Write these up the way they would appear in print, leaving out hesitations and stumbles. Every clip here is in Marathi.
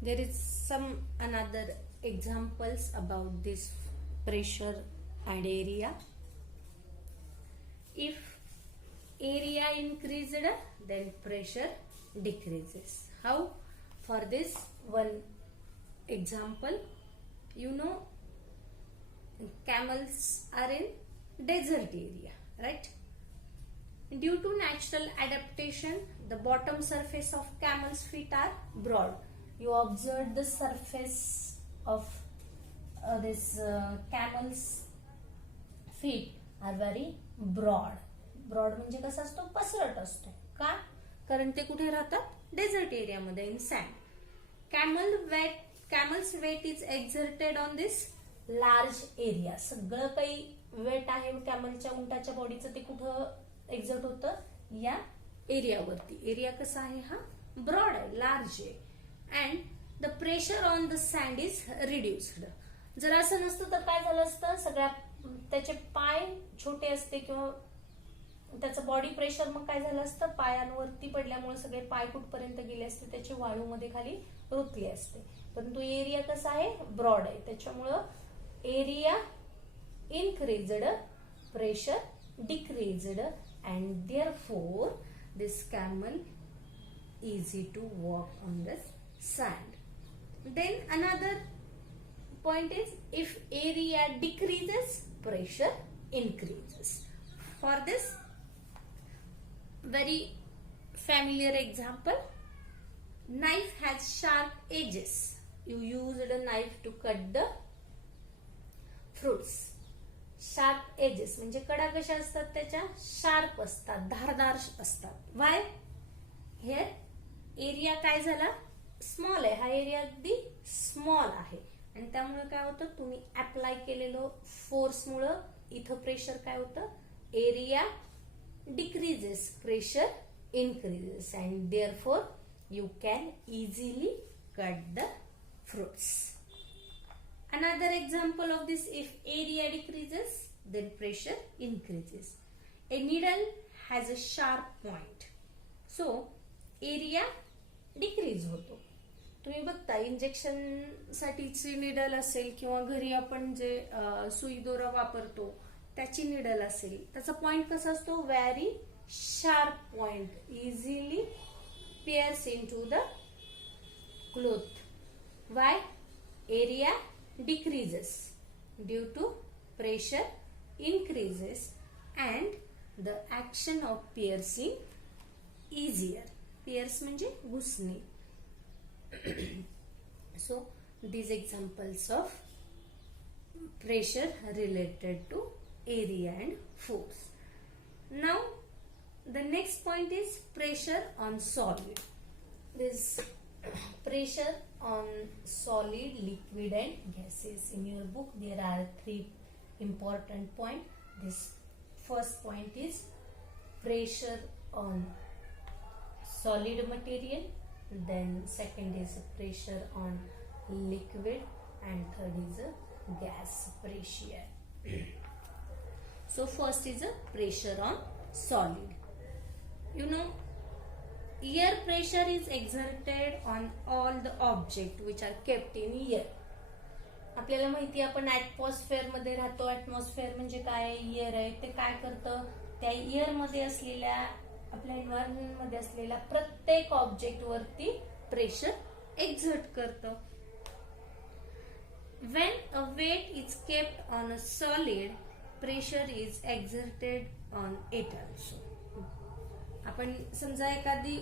There is some another examples about this pressure and area. If area increased, then pressure decreases. How? For this one example, camels are in desert area, right? Due to natural adaptation, the bottom surface of camel's feet are broad. You observe the surface of this camel's feet are very broad. Broad म्हणजे कसा असतो? पसरट असतो. का? कारण ते कुठे राहतात? डेझर्ट एरियामध्ये, in sand. Camels weight is exerted on this large area. सगळं काही वेट आहे कॅमलच्या उंटाच्या बॉडीचं ते कुठं एक्झर्ट होतं? या एरियावरती. एरिया कसा आहे? हा ब्रॉड आहे, लार्ज आहे. And the pressure on the sand is reduced. जर असं नसतं तर काय झालं असतं? सगळ्या त्याचे पाय छोटे असते किंवा त्याचं बॉडी प्रेशर मग काय झालं असतं? पायांवरती पडल्यामुळे सगळे पाय कुठपर्यंत गेले असते? त्याचे वाळूमध्ये खाली रुतले असते. परंतु एरिया कसा आहे? ब्रॉड आहे. त्याच्यामुळं area increased, pressure decreased, and therefore this camel easy to walk on the sand. Then another point is, if area decreases, pressure increases. For this very familiar example, knife has sharp edges. You used a knife to cut the fruits. Sharp edges म्हणजे कडा कशा असतात? त्याच्या शार्प असतात, धारदार असतात. Why? Here एरिया काय झाला? स्मॉल आहे. हा एरिया अगदी स्मॉल आहे आणि त्यामुळे काय होतं? तुम्ही अप्लाय केलेलं फोर्समुळं इथं प्रेशर काय होतं? Area decreases, pressure increases, and therefore you can easily cut the fruits. Another example of this, if area decreases, then pressure increases. A needle has a sharp point. So area decrease होतो. तुम्ही बघता इंजेक्शन साठीची निडल असेल किंवा घरी आपण जे सुई दोरा वापरतो त्याची निडल असेल, त्याचा पॉइंट कसा असतो? Very sharp point, easily pierce into the cloth. Why? Area decreases due to pressure increases and the action of piercing easier. Pierce म्हणजे घुसणे. So these examples of pressure related to area and force. Now the next point is pressure on solid. This pressure on solid, liquid and gases. In your book there are 3 important points. This first point is pressure on solid material, then second is pressure on liquid, and third is a gas pressure. So first is a pressure on solid. Air pressure is exerted on all the objects which are kept in air. आपल्याला माहिती, आपण ऍटमॉस्फेअर मध्ये राहतो. ऍटमॉस्फेअर म्हणजे काय? एअर आहे. ते काय करतं? त्या एअर मध्ये असलेल्या, आपल्या एन्व्हायरमेंट मध्ये असलेल्या प्रत्येक ऑब्जेक्ट वरती प्रेशर एक्झर्ट करतं. When a weight is kept on a solid, pressure is exerted on it also. आपण समजा एखादी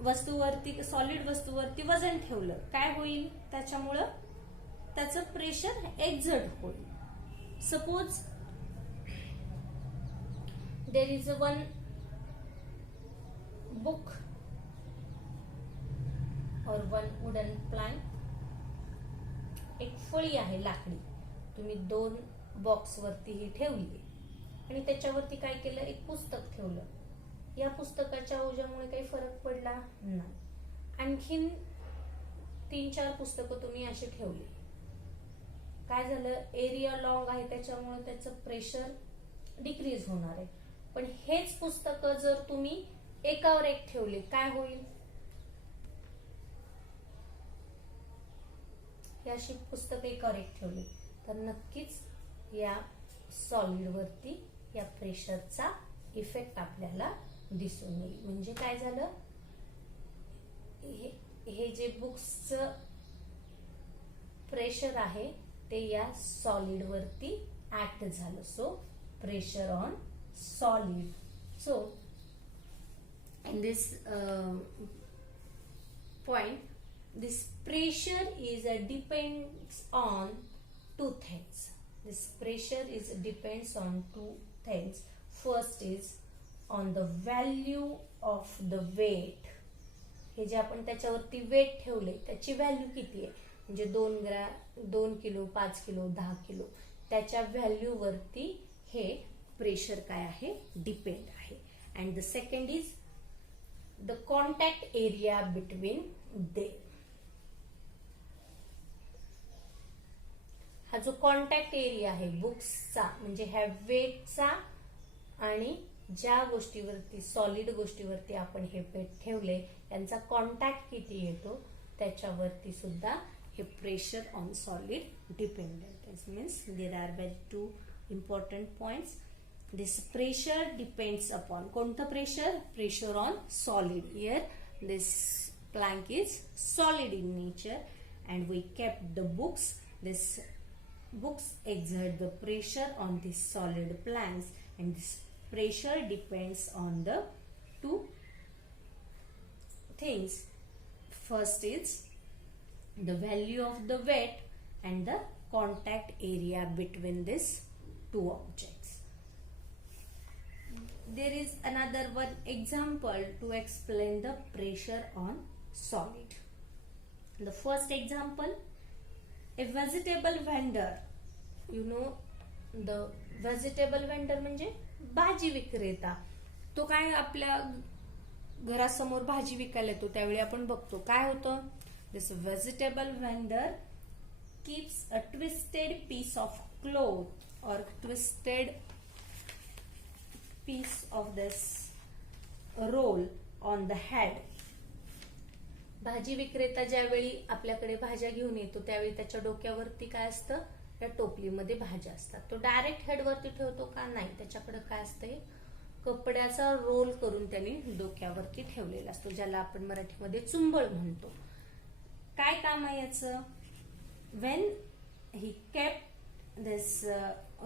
वस्तूवरती, सॉलिड वस्तूवरती वजन ठेवलं, काय होईल? त्याच्यामुळं त्याचं प्रेशर एक्झर्ट होईल. Suppose there is a one book or one wooden plank. एक फळी आहे लाकडी, तुम्ही 2 बॉक्स वरती ही ठेवली आणि त्याच्यावरती काय केलं? एक पुस्तक ठेवलं. या पुस्तकाच्या ओझ्यामुळे काही फरक पडला नाही. आणखीन 3-4 पुस्तकं तुम्ही अशी ठेवली. काय झालं? एरिया लॉंग आहे त्याच्यामुळे त्याचं प्रेशर डिक्रीज होणार आहे. पण हेच पुस्तकं जर तुम्ही एकावर एक ठेवले, काय होईल? ही अशी पुस्तके करेक्ट ठेवली तर नक्कीच या सॉलिड वरती या प्रेशरचा इफेक्ट आपल्याला दिसून येईल. म्हणजे काय झालं, हे जे बुक्सचं प्रेशर आहे ते या सॉलिड वरती ऍक्ट झालं. So pressure on solid. So in this point, this pressure is depends on two things. This pressure is depends on two things. First is on the value of the weight. हे जे आपण त्याच्यावरती वेट ठेवले त्याची व्हॅल्यू किती आहे, म्हणजे 2 किलो 5 किलो 10 किलो त्याच्या व्हॅल्यू वरती हे प्रेशर काय आहे डिपेंड आहे. And the second is the contact area between them. हा जो कॉन्टॅक्ट एरिया आहे बुक्सचा म्हणजे ह्या वेटचा आणि ज्या गोष्टीवरती सॉलिड गोष्टीवरती आपण हे वेट ठेवले यांचा कॉन्टॅक्ट किती येतो त्याच्यावरती सुद्धा हे pressure on solid dependent. Means there are by two important points. This pressure depends upon कोणतं pressure, pressure on solid. Here this plank is solid in nature and we kept the books. This books exert the pressure on these solid planks and this pressure depends on the two things. First is the value of the weight and the contact area between these two objects. There is another one example to explain the pressure on solid. The first example, a vegetable vendor. You know the vegetable vendor म्हणजे भाजी विक्रेता. तो काय आपल्या घरासमोर भाजी विकायला येतो त्यावेळी आपण बघतो काय होतं. This vegetable vendor keeps a twisted piece of cloth or twisted piece of this roll on the head. भाजी विक्रेता ज्यावेळी आपल्याकडे भाज्या घेऊन येतो त्यावेळी त्याच्या डोक्यावरती काय असतं, त्या टोपलीमध्ये भाज्या असतात. तो डायरेक्ट हेडवरती ठेवतो का, नाही, त्याच्याकडे काय असतं, कपड्याचा रोल करून त्याने डोक्यावरती ठेवलेला असतो ज्याला आपण मराठीमध्ये चुंबळ म्हणतो. काय काम आहे याचं, when he kept this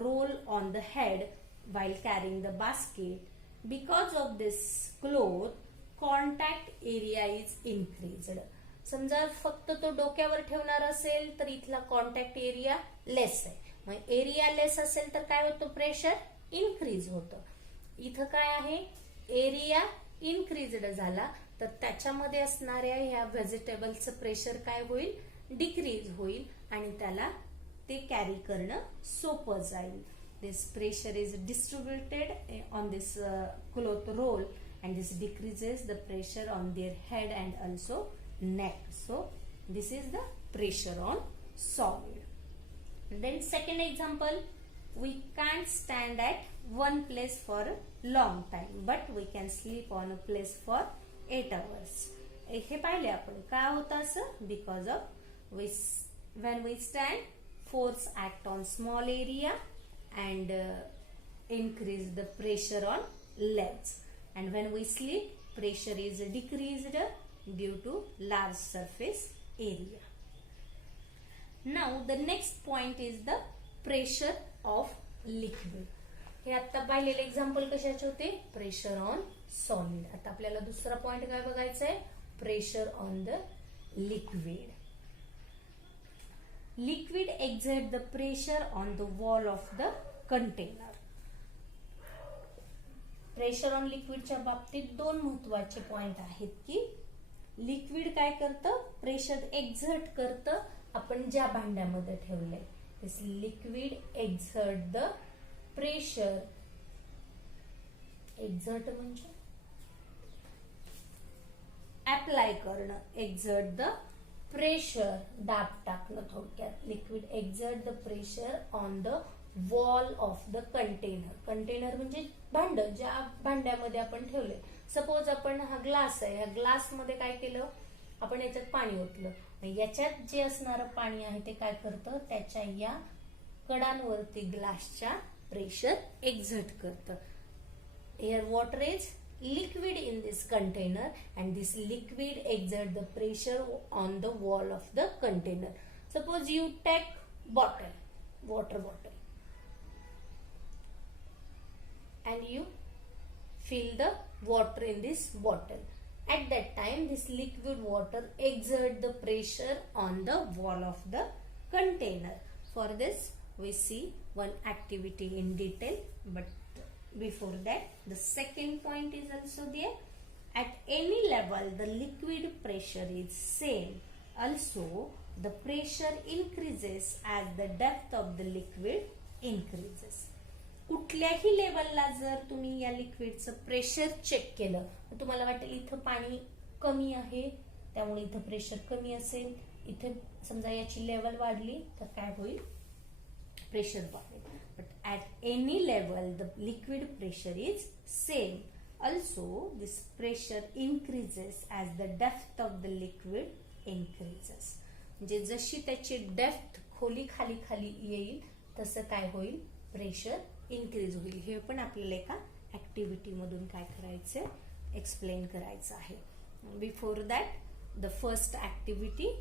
roll on the head while carrying the basket, because of this cloth contact area is increased. समजा फक्त तो डोक्यावर ठेवणार असेल तर इथला कॉन्टॅक्ट एरिया लेस आहे. मग एरिया लेस असेल तर काय होतं, प्रेशर इन्क्रीज होतं. इथं काय आहे, एरिया इन्क्रीज्ड झाला तर त्याच्यामध्ये असणाऱ्या ह्या व्हेजिटेबलचं प्रेशर काय होईल, डिक्रीज होईल आणि त्याला ते कॅरी करणं सोपं जाईल. This pressure is distributed on this cloth roll and this decreases the pressure on their head and also neck. So this is the pressure on solid. And then second example, we can't stand at one place for a long time but we can sleep on a place for 8 hours. हे पाहिले आपण काय होतं असं, because of when we stand force act on small area and increase the pressure on legs, and when we sleep pressure is decreased due to large surface area. Now the next point is the pressure of liquid. हे आता पाहिलेले एक्झाम्पल कशाचे होते, प्रेशर ऑन सॉलिड. आता आपल्याला दुसरा पॉइंट काय बघायचा आहे, pressure on the liquid. Liquid exert the pressure on the wall of the container. Pressure on लिक्विडच्या बाबतीत दोन महत्वाचे पॉइंट आहेत की लिक्विड काय करतं, प्रेशर एक्झर्ट करतं आपण ज्या भांड्यामध्ये ठेवलंय. This liquid exert the pressure. Exert म्हणजे अप्लाय करणं, एक्झर्ट द प्रेशर दाब टाकणं थोडक्यात. Liquid exert the pressure on the wall of the container. Container म्हणजे भांड, ज्या भांड्यामध्ये आपण ठेवले. सपोज आपण हा ग्लास आहे, ह्या ग्लास मध्ये काय केलं, आपण याच्यात पाणी ओतलं, याच्यात जे असणारं पाणी आहे ते काय करतं, त्याच्या या कडांवरती ग्लासच्या प्रेशर एक्झर्ट करतं. Here water is liquid in this container and this liquid exert the pressure on the wall of the container. Suppose you take bottle, water bottle, and you fill the water in this bottle. At that time this liquid water exert the pressure on the wall of the container. For this we see one activity in detail, but before that the second point is also there. At any level the liquid pressure is same, also the pressure increases as the depth of the liquid increases. कुठल्याही लेवलला जर तुम्ही या लिक्विडचं प्रेशर चेक केलं, तुम्हाला वाटेल इथं पाणी कमी आहे त्यामुळे इथं प्रेशर कमी असेल, इथे समजा याची लेवल वाढली तर काय होईल, प्रेशर वाढेल. But at any level the liquid pressure is same, also this pressure increases as the depth of the liquid increases. म्हणजे जशी त्याची डेप्थ खोली खाली खाली येईल तसं काय होईल, प्रेशर इन्क्रीज होईल. हे पण आपल्याला एका ऍक्टिव्हिटी मधून काय करायचं, एक्सप्लेन करायचं आहे. Before that the first activity,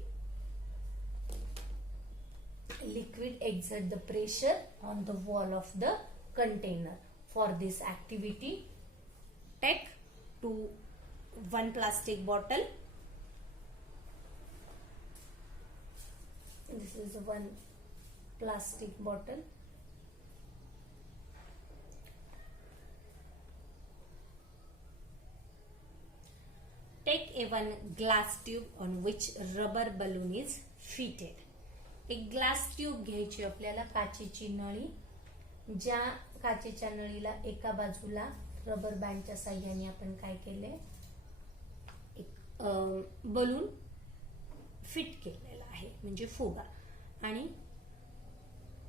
liquid exert the pressure on the wall of the container. For this activity take one plastic bottle. This is one plastic bottle. Take a one glass tube on which rubber balloon is fitted. एक ग्लास ट्यूब घ्यायची आपल्याला, काचेची नळी, ज्या काचेच्या नळीला एका बाजूला रबर बँडच्या साह्याने आपण काय केले, एक बलून फिट केलेला आहे म्हणजे फुगा, आणि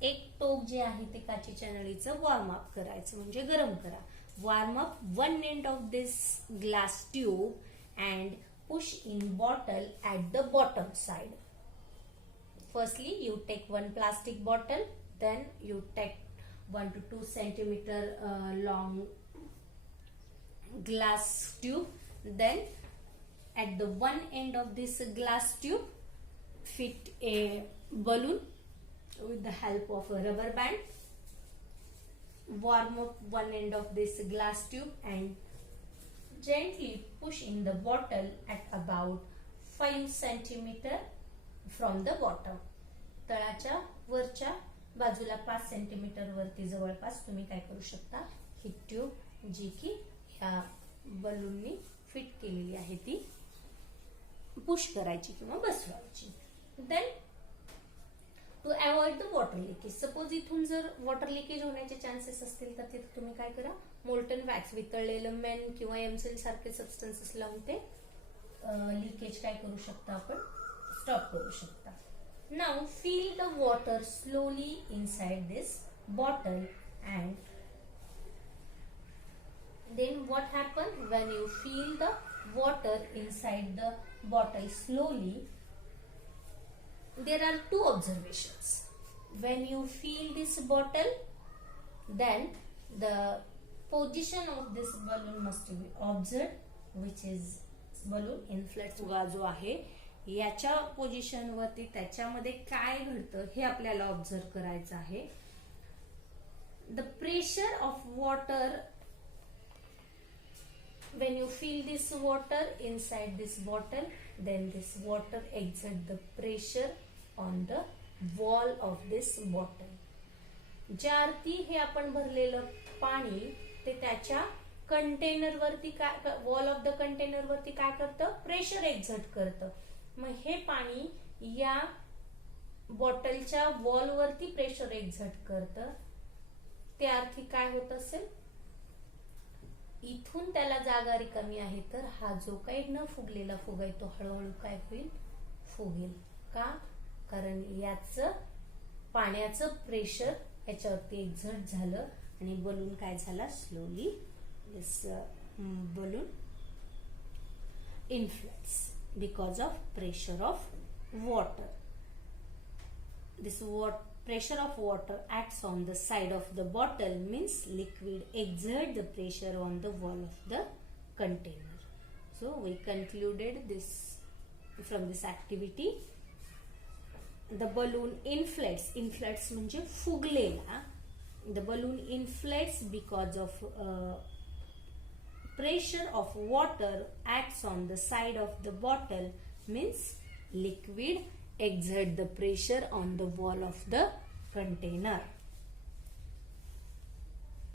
एक टोक जे आहे ते काचेच्या नळीचं वॉर्म अप करायचं म्हणजे गरम करा. Warm up one end of this glass tube and push in bottle at the bottom side. Firstly, you take one plastic bottle, then you take 1 to 2 centimeter long glass tube. Then at the one end of this glass tube, fit a balloon with the help of a rubber band. Warm up one end of this glass tube and gently push in the bottle at about 5 centimeter from the bottom. तळाच्या वरच्या बाजूला 5 सेंटीमीटर वरती जवळपास तुम्ही काय करू शकता, ही ट्यूब जी की ह्या बलूननी फिट केलेली आहे ती पुश करायची किंवा बसवायची. Then to avoid the water leakage, suppose इथून जर वॉटर लिकेज होण्याचे चान्सेस असतील तर तिथे तुम्ही काय करा, मोल्टन वॅक्स, वितळलेलं मेन किंवा एमसेल सारखे सबस्टन्सेस लावून ते लिकेज काय करू शकता, आपण स्टॉप करू शकता. Now fill the water slowly inside this bottle, and then what happen when you fill the water inside the bottle slowly, there are two observations. When you fill this bottle, then the position of this balloon must be observed, which is balloon inflates. फुगा जो आहे याच्या पोझिशन वरती त्याच्यामध्ये काय घडतं हे आपल्याला ऑब्झर्व करायचं आहे. The pressure of water, when you fill this water inside this bottle, then this water exert the pressure on the wall of this bottle. ज्या अर्थी हे आपण भरलेलं पाणी ते त्याच्या कंटेनर वरती काय, वॉल ऑफ द कंटेनर वरती काय करतं, प्रेशर एक्झर्ट करतं. मग हे पाणी या बॉटलच्या वॉल वरती प्रेशर एक्झर्ट करतं, त्या अर्थी काय होत असेल, इथून त्याला जागा रिकामी आहे तर हा जो काही न फुगलेला फुगा आहे तो हळूहळू काय होईल, फुगेल. का, कारण याचं पाण्याचं प्रेशर याच्यावरती एक्झर्ट झालं आणि बलून काय झाला, slowly this balloon inflates. because of pressure of water. This pressure of water acts on the side of the bottle, means liquid exert the pressure on the wall of the container. So we concluded this from this activity. The balloon inflates. Inflates म्हणजे फुगलेला. The balloon inflates because of pressure of water acts on the side of the bottle, means liquid exert the pressure on the wall of the container.